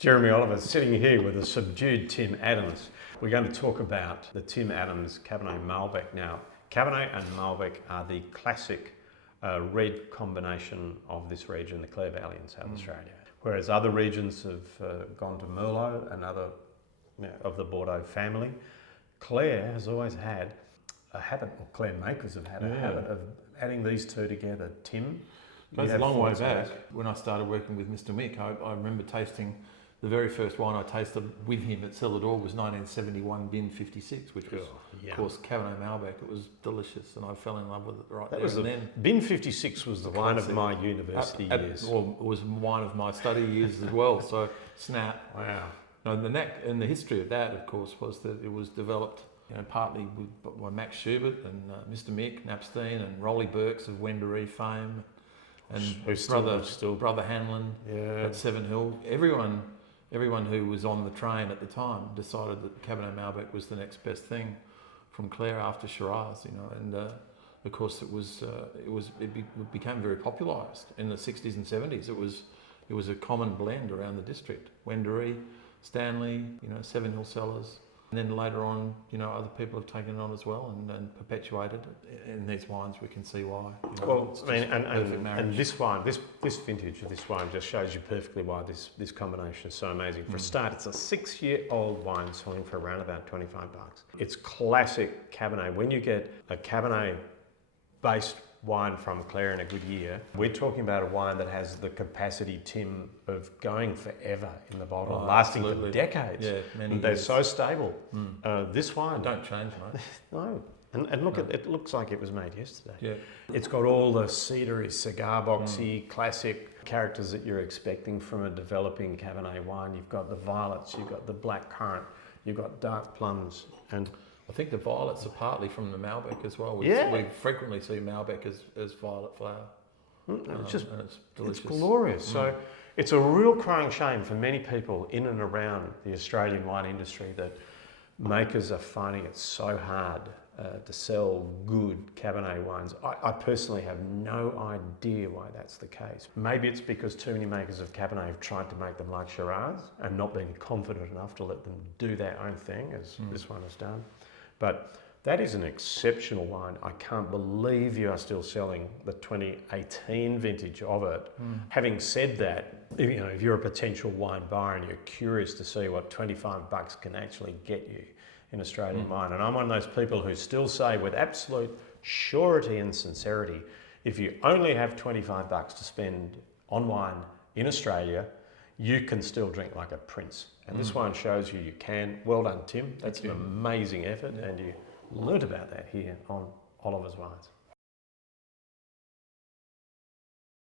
Jeremy Oliver sitting here with a subdued Tim Adams. We're going to talk about the Tim Adams Cabernet Malbec now. Cabernet and Malbec are the classic red combination of this region, the Clare Valley in South Australia. Whereas other regions have gone to Merlot and other of the Bordeaux family, Clare has always had a habit, or Clare makers have had a habit of adding these two together. Tim? Goes a long way back. When I started working with Mr. Mick, I remember tasting the very first wine I tasted with him at Celador was 1971 Bin 56, which was, of course, Cabernet Malbec. It was delicious, and I fell in love with it right there and then. Bin 56 was the wine of my university years. Well, it was wine of my study years as well, so snap. Wow. And the history of that, of course, was that it was developed partly by Max Schubert and Mr. Mick, Napstein, and Rolly Burks of Wendouree fame, and brother Hanlon at Seven Hill. Everyone who was on the train at the time decided that Cabernet Malbec was the next best thing from Clare after Shiraz, and of course it became very popularised in the 60s and 70s. It was a common blend around the district. Wendouree, Stanley, Seven Hill Cellars. And then later on, other people have taken it on as well and perpetuated it. In these wines, we can see why. And this wine, this vintage of this wine just shows you perfectly why this combination is so amazing. For a start, it's a 6-year-old wine selling for around about $25. It's classic Cabernet. When you get a Cabernet-based wine from Clare in a good year, we're talking about a wine that has the capacity, Tim, of going forever in the bottle, lasting for decades. Yeah, many They're years. so stable. This wine... Don't change much. No. And look, it looks like it was made yesterday. Yeah. It's got all the cedary, cigar boxy, classic characters that you're expecting from a developing Cabernet wine. You've got the violets, you've got the black currant, you've got dark plums, and... I think the violets are partly from the Malbec as well. We frequently see Malbec as violet flower. And it's delicious. It's glorious. So it's a real crying shame for many people in and around the Australian wine industry that makers are finding it so hard to sell good Cabernet wines. I personally have no idea why that's the case. Maybe it's because too many makers of Cabernet have tried to make them like Shiraz and not been confident enough to let them do their own thing, as this one has done. But that is an exceptional wine. I can't believe you are still selling the 2018 vintage of it. Having said that, if you're a potential wine buyer and you're curious to see what $25 can actually get you in Australian wine, and I'm one of those people who still say with absolute surety and sincerity, if you only have $25 to spend on wine in Australia, you can still drink like a prince. And this wine shows you can. Well done, Tim. That's an amazing effort, and you learnt about that here on Oliver's Wines.